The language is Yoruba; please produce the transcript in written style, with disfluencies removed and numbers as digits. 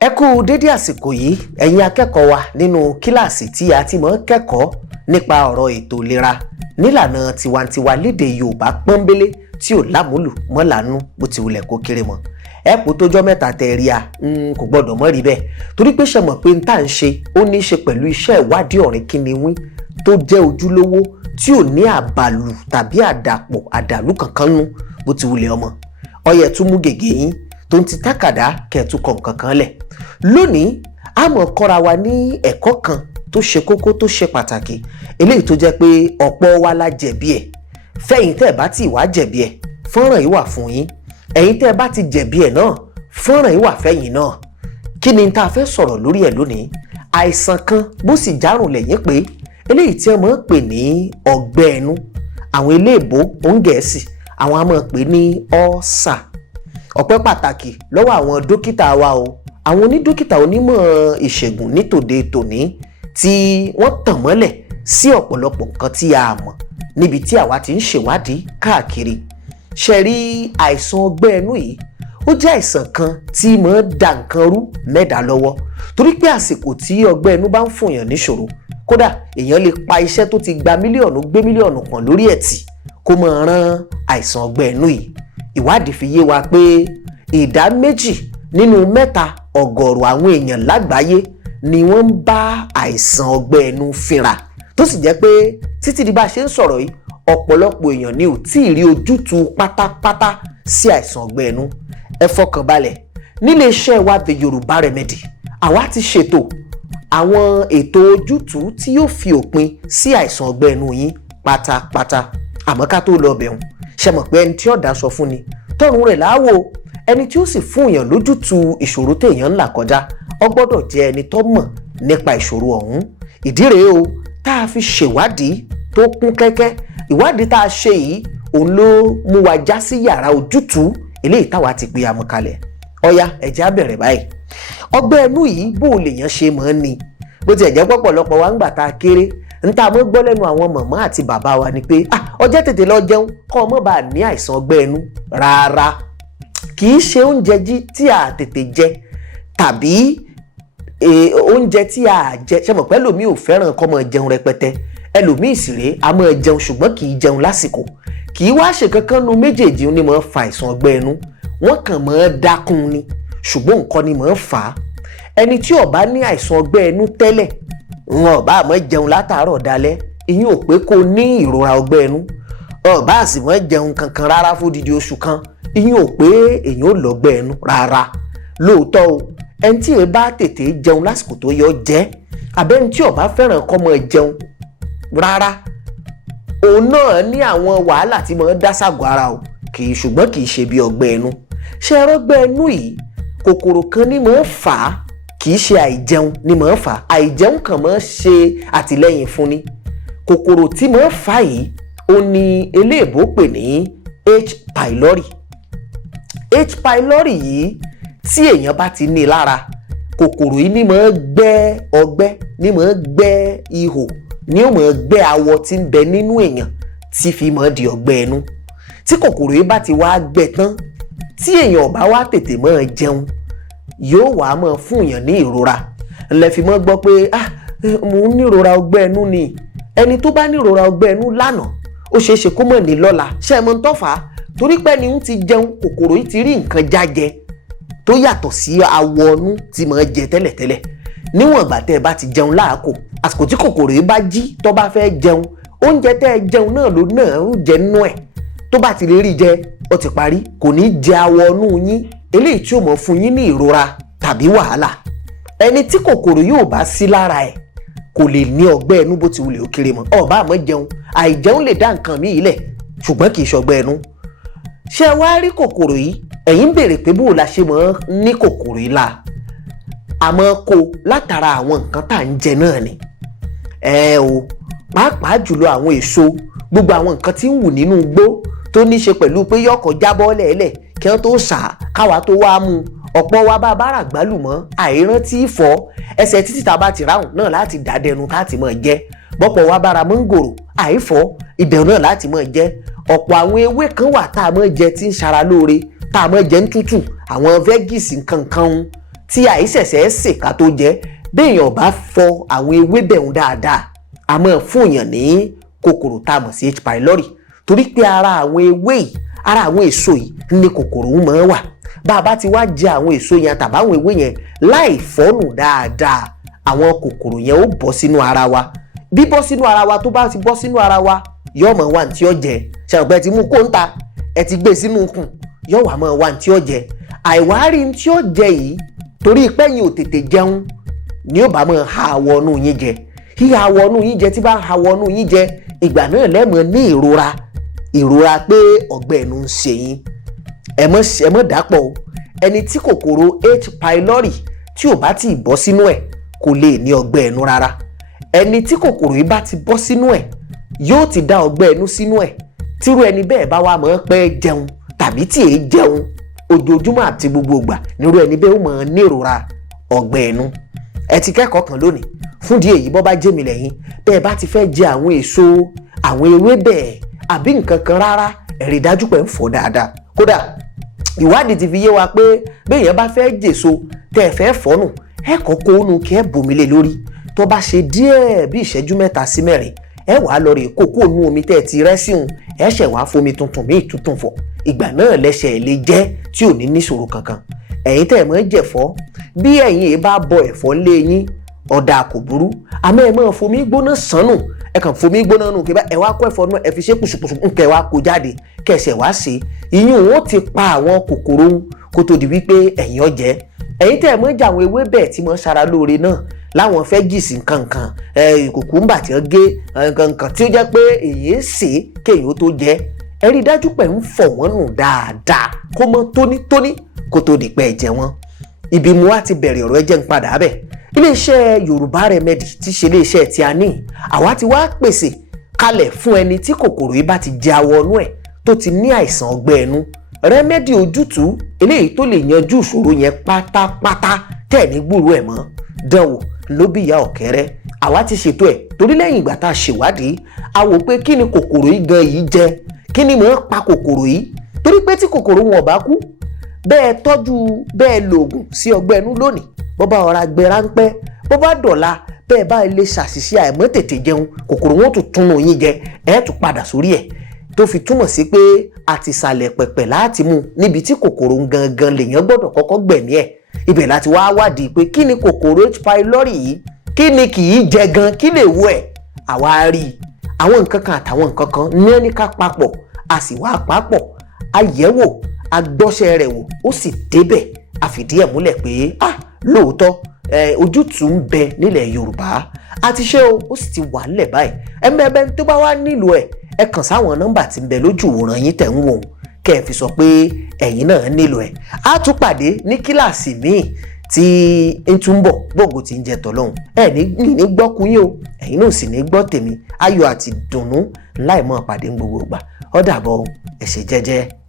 Ẹ kú dédé àsìkò yìí ẹ̀yin akẹ́kọ̀ọ́ wa nínú kíláàsì tí a ti máa ń kẹ́kọ̀ọ́ nípa ọ̀rọ̀ ètò ìlera nílànà tiwantiwa lédè Yorùbá pọ́nbélé tí ò lámúlù mọ́lànú bó ti wulẹ̀ kó kéré mọ́. Ẹ kú tójọ́ mẹ́ta tẹ́ rí a kò gbọ́dọ̀ mọ́ rí bẹ́ẹ̀ torí pé ṣe mọ̀ pé n tá à ń ṣe ó ní í ṣe pẹ̀lú iṣẹ́ ìwádìí ọ̀rìn kìnìún tó jẹ́ ojúlówó tí ò ní àbàlù tàbí àdàpọ̀ àdàlú kankan nú bó ti wulẹ̀ ọmọ. Ó yẹ tún mú gègé yín tó ń ti tákàdá kẹ́ẹ̀tù kọ̀ nǹkan kan lẹ̀. Lónìí a máa kọ́ra wa ní ẹ̀kọ́ kan tó ṣe kókó tó ṣe pàtàkì eléyìí tó jẹ́ pé ọ̀pọ̀ wa la jẹ̀bi ẹ̀. Fẹ́yìn tẹ́ ẹ̀ bá ti wá jẹ̀bi ẹ̀ fọ́nrán yìí wà fún yín. Ẹ̀yin tẹ́ ẹ bá ti jẹ̀bi ẹ̀ náà fọ́nrán yìí wà fẹ́yìn náà. Kí ni tá a fẹ́ sọ̀rọ̀ lórí ẹ̀ lónìí? Àìsàn kan bó sì járùn lẹ́yìn pé eléyìí tí wọ́n máa ń pè ní ọgbẹ́ ẹnu. Àwọn eléèbó Gẹ̀ẹ́sì àwọn a máa pè ní ọ́sà. Ọpẹ́ pàtàkì lọ́wọ́ àwọn dókítà wa o. Àwọn onídókítà onímọ̀ ìṣègùn nítòde tòní tí wọ́n tàn mọ́lẹ̀ sí ọ̀pọ̀lọpọ̀ nǹkan tí a mọ̀ níbi tí àwa ti ń ṣèwádìí káàkiri. Ṣé rí àìsàn ọgbẹ́ ẹnu yìí ó jẹ́ àìsàn kan tí máa ń da nǹkan rú mẹ́dà lọ́wọ́ torí pé àsìkò tí ọgbẹ́ ẹnu bá ń fòyàn níṣòro kódà èèyàn lè pa iṣẹ́ tó ti gba mílíọ̀nù gbé mílíọ̀nù pọ̀n lórí ẹ̀ tì kó máa rán àìsàn ọgbẹ́ ẹnu yìí. Ìwádìí fi yé wa pé ìdá 2 nínú 3 ọ̀gọ̀rọ̀ àwọn èèyàn lágbàáyé ni wọ́n ń bá àìsàn ọgbẹ́ ẹnu fínra tó sì jẹ́ pé títí di bá a ṣe ń sọ̀rọ̀ yìí ọ̀pọ̀lọpọ̀ èèyàn ni ò tí ì rí ojútùú pátápátá sí àìsàn ọgbẹ́ ẹnu. Ẹ fọkàn balẹ̀ nílé iṣẹ́ wa The Yorùbá Remedy àwa ti ṣètò àwọn ètò ojútùú tí yóò fi òpin sí àìsàn ọgbẹ́ ẹnu yín pátápátá. Àmọ́ ká tó lọ bẹ̀rùn ṣe mọ̀ pé ẹni tí ọ̀dà sọ fún ni tọrùn rẹ̀ láwò ẹni tí ó sì fún èèyàn lójútùú ìṣòro téèyàn ń là kọjá ó gbọ́dọ̀ jẹ́ ẹni tó mọ̀ nípa ìṣòro ọ̀hún. Ìdí rèé o tá a fi ṣèwádìí tó kún kẹ́kẹ́. Ìwádìí tá a ṣe yìí òun ló mú wa já sí yàrá ojútùú eléyìí táwa ti pe amúkalẹ̀. Ọ̀yá ẹ̀jẹ̀ á bẹ̀rẹ̀ báyìí. Ọgbẹ́ ẹnu yìí bó o lèèyàn ṣe mọ̀ ọ́n ni bó ti ẹ̀jẹ̀ pọ̀pọ̀lọpọ̀ wa ń gbà tá a kéré ń tá a mọ́ gbọ́ lẹ́nu àwọn màmá àti bàbá wa ni pé ọjọ́ tètè lọ jẹun kọ́ ọmọ bá ní àìsàn ọgbẹ́ ẹnu. Rárá kì í ṣe oúnjẹ tí a tètè jẹ tàbí oúnjẹ tí a jẹ ṣe mọ̀ pé ẹlòmíì ò fẹ́ràn kó máa jẹun rẹpẹtẹ ẹlòmíì sì rèé a máa jẹun ṣùgbọ́n kì í jẹun lásìkò. Kì í wá ṣe kankan nu méjèèjì ni máa fa àìsàn ọgbẹ́ ẹnu. Wọ́n kàn máa dákun ni ṣùgbọ́n nǹkan ni máa fà á. Ẹni tí ó bá ní àìsàn ọgbẹ́ ẹnu tẹ́lẹ̀ wọn ò bá máa jẹun látàárọ̀ dalẹ́ ìyẹn ò pé kó ní ìrora ọgbẹ́ ẹnu. Ó bá sì máa jẹun kankan rárá fún odidi oṣù kan ìyẹn ò pé èèyàn ò lọ́gbẹ́ ẹnu rárá. Lóòótọ́ o ẹni tí ẹ bá tètè jẹun lásìkò tó yọ jẹ́ àbẹ́ni tí ó bá fẹ́ràn kó máa jẹun rárá òun náà ní àwọn wàhálà tí máa dá ságọ́ ara o ṣùgbọ́n kì í ṣe bí ọgbẹ́ ẹnu. Ṣé ọgbẹ́ ẹnu yìí kòkòrò kan ní máa fà á kì í ṣe àìjẹun ní máa fà á. Àìjẹun kan máa ṣe àtìlẹ́yìn fún ni. Kòkòrò tí máa fà yìí ó ní eléèbó pè ní H. pylori. H. pylori yìí tí èèyàn bá ti ní lára kòkòrò yìí ní máa gbẹ́ ọgbẹ́ ní máa gbẹ́ ihò ní ó máa gbẹ́ awọ tí ń bẹ nínú èèyàn tí fi máa di ọgbẹ́ ẹnu. Tí kòkòrò yìí bá ti wá gbẹ́ tán tí èèyàn ò bá wá tètè máa jẹun yóò wá máa fún èèyàn ní ìrora. Lẹ fi máa gbọ́ pé mo ń ní ìrora ọgbẹ́ ẹnu ni. Ẹni tó bá ní ìrora ọgbẹ́ ẹnu lánàá ó ṣeé ṣe kó mọ̀ ní lọ́la. Ṣé ẹ mọ̀ ń tọ́fà torí pé ni ń ti jẹun kòkòrò yìí ti rí nǹkan jájẹ tó yàtọ̀ sí awọ ọnú tí máa jẹ tẹ́lẹ̀tẹ́lẹ̀. Níwọ̀n ìgbà tẹ́ ẹ bá ti jẹun láàkó àsìkò tí kòkòrò yìí bá jí tó bá fẹ́ jẹun oúnjẹ tẹ́ ẹ jẹun náà ló náà ń jẹ nínú ẹ̀ tó bá ti lè rí jẹ ó ti parí kò ní jẹ awọ ọnú yín eléyìí tí ó mọ̀ fún yín ní ìrora tàbí wàhálà. Ẹni tí kòkòrò yóò bá sí lára ẹ̀ kò lè ní ọgbẹ́ ẹnu bó ti wulẹ̀ ó kéré mọ́. Ó bá àmọ́ jẹun àìjẹun lè dá nǹkan míì lẹ̀ ṣùgbọ́n kì í ṣọgbẹ́ ẹnu. Ṣé ẹ wá rí kòkòrò yìí ẹ̀yin ń béèrè pé bó la ṣe máa ní kòkòrò yìí la àmọ́ kó látara àwọn nǹkan tá à ń jẹ náà ni. O pàápàá jùlọ àwọn èso gbogbo àwọn nǹkan tí ń wù nínú igbó tó ní ṣe pẹ̀lú pé yọkọ̀ jábọ́ lẹ́ẹ̀lẹ̀ kí wọ́n tó sà káwa tó wá mú. Ọ̀pọ̀ wa bá bára gbálùmọ́ àìrántí ìfọ́ ẹsẹ̀ títí tá a bá ti ráhùn náà láti dàdẹnu láti máa jẹ. Bọ́pọ̀ wa bára mọ́ngòrò àìfọ́ ibẹ̀ náà láti máa jẹ. Ọ̀pọ̀ àwọn ewé kan wà tá a máa jẹ tí ń ṣara lóore tá a máa jẹ ń tútù àwọn veggies nǹkan tí àìsẹ̀sẹ̀ sè ká tó jẹ béèyàn bá fọ àwọn ewébẹ̀ ń dáadáa a máa fún èèyàn ní kòkòrò tá a mọ̀ sí H. pylori torí pé ara àwọn ewé yìí ara àwọn èso yìí ni kòkòrò ń máa wà bá a bá ti wá jẹ àwọn èso yẹn tàbáwọn ewé yẹn láì fọ́nù dáadáa àwọn kòkòrò yẹn ó bọ́ sínú ara wa bí bọ́ sínú ara wa tó bá ti bọ́ sínú ara wa yóò máa wá ní tí ó jẹ ṣàpẹ́ ti mú kóńtà ẹ ti gbé sínú ikùn yóò wá máa wá ní tí ó jẹ àìwárí ní tí ó jẹ yìí torí pẹ́yìn ò tètè jẹun ni ó bá máa ha wọnú yín jẹ híha wọnú yín jẹ tí bá ń ha wọnú yín jẹ ìgbà náà lẹ́mọ̀ ní ìrora pé ọgbẹ́ ẹnu ń ṣe yín ẹ mọ́ dàpọ̀ o ẹni tí kòkòrò H. pylori tí ò bá ti bọ́ sínú ẹ̀ kò lè ní ọgbẹ́ ẹnu rárá ẹni tí kòkòrò yìí bá ti bọ́ sínú ẹ̀ yóò ti dá ọgbẹ́ ẹnu sínú ẹ̀ tírú ẹni bẹ́ẹ̀ bá wá máa pẹ́ jẹun tàbí tí èé jẹun ojoojúmọ́ àti gbogbo ìgbà nírú ẹni bẹ́ẹ̀ ó máa ní ìrora ọgbẹ́ ẹnu ẹ ti kẹ́kọ̀ọ́ kan lónìí fún díẹ̀ yìí bọ́ bá jẹ́ mi lẹ́yìn bẹ́ẹ̀ bá ti fẹ́ jẹ àwọn èso àwọn ewébẹ̀ àbí nǹkan kan rárá ẹ rí dájú pé ń fọ̀ dáadáa kódà ìwádìí ti fi yé wa pé béèyàn bá fẹ́ jèso tẹ́ ẹ fẹ́ fọ́nù ẹ kọ́kọ́ nu kí ẹ bomi lé lórí tó bá ṣe díẹ̀ bí ìṣẹ́jú 3 sí 4 ẹ wàá lọ rè kókó nu omi tẹ́ ẹ ti rẹ́ síhun ẹ ṣẹ̀ wá fomi tuntun míì tuntun fọ̀ ìgbà náà lẹ́sẹ̀ lè jẹ́ tí ò ní níṣòro kankan ẹ̀yin tẹ́ ẹ mọ́ jẹ̀fọ́ bí ẹ̀yin èé bá bọ ẹ̀fọ́ lé yín ọ̀dà kò burú àmọ́ ẹ máa fomi gbóná sànù ẹ kàn fomi gbóná nù kí ẹ wá kó ẹ̀fọ́ náà ẹ fi ṣe kùsùkùsù nkẹ́ wá kó jáde kẹsẹ̀ wá sí ìyún ó ti pa àwọn kòkòrò kó tó di wípé ẹ̀yin ọ̀jẹ́ ẹ̀yin tẹ́ ẹ mọ́ jẹ àwọn ewébẹ̀ tí mọ́ ṣara lóore náà láwọn fẹ́gìsì nǹkankan kùkúmbà tí wọ́n gé nǹkankan tí ó jẹ́ pé èyí sè kéèyàn tó jẹ ẹ rí dájú pé ń fọ̀ wọ́n nù dáadáa kó mọ́ tónítóní kó tó di pé ẹ jẹ wọ́n ibi mu wá ti bẹ̀rẹ̀ ọ̀rọ̀ ẹ jẹ́ ń padà bẹ̀ iléeṣẹ́ Yorùbá Remedy tí ṣe iléeṣẹ́ tí a ní àwa ti wá pèsè kalẹ̀ fún ẹni tí kòkòrò yìí bá ti jẹ awọnú ẹ̀ tó ti ní àìsàn ọgbẹ́ ẹnu rẹ́mẹ́dì ojútùú eléyìí tó lè yanjú ìṣòro yẹn pátápátá tẹ̀ ní gbúrú ẹ̀ mọ́ dánwò ló bí ìyá ọ̀kẹ́rẹ́ àwa ti ṣètò ẹ̀ torí lẹ́yìn ìgbà tá a ṣèwádìí a wò pé kí ni kòkòrò yìí gan yìí jẹ kí ni mò ń pa kòkòrò yìí torí pé tí kòkòrò wọn ò bá kú bẹ́ẹ̀ tọ́jú bẹ́ẹ̀ lòògùn sí ọgbẹ́ ẹnu lónìí bó bá ọ̀rá gbẹ ráńpẹ́ bó bá dọ̀la bẹ́ẹ̀ bá lè ṣàṣìṣe àìmọ́ tètè jẹun kòkòrò wọn tún túnú yín jẹ ẹ̀ tún padà sórí ẹ̀ tó fi túmọ̀ sí pé àti ìsàlẹ̀ pẹ̀pẹ̀ láti mú níbi tí kòkòrò gangan lèèyàn gbọ́dọ̀ kọ́kọ́ gbẹ̀mí ẹ̀ ibẹ̀ láti wá wádìí pé kí ni kòkòrò H. pylori yìí kí ni kì í jẹ gan kí lè wo ẹ̀ àwa rí àwọn nǹkan kan àtàwọn nǹkan kan ní ẹni ká papọ̀ a sì wá papọ̀ a yẹ̀ wò a gbọ́ṣẹ́ rẹ̀ wò ó sì débẹ̀ a fìdí ẹ̀ múlẹ̀ pé lóòótọ́ ojútùú ń bẹ nílẹ̀ Yorùbá a ti ṣe ó sì ti wà nílẹ̀ báyìí ẹ̀mẹ́bẹ́ tó bá wá nílò ẹ kàn sáwọn nọ́mbà tí ń bẹ lójú ìwòran yín tẹ̀ ń wò ó kẹ́ ẹ fi sọ pé ẹ̀yin náà nílò ẹ̀ á tún pàdé ní kíláàsì míì tí ń tún bọ̀ gbogbo tí ń jẹ tọ̀lọ́hún ní gbọ́kú yín o ẹ̀yin náà sì ní gbọ́ tèmi ayọ̀ àti dùnnú láì mọ́ pàdé ń gbogbo gbà ó dàbọ̀ ẹ ṣé jẹ́jẹ́.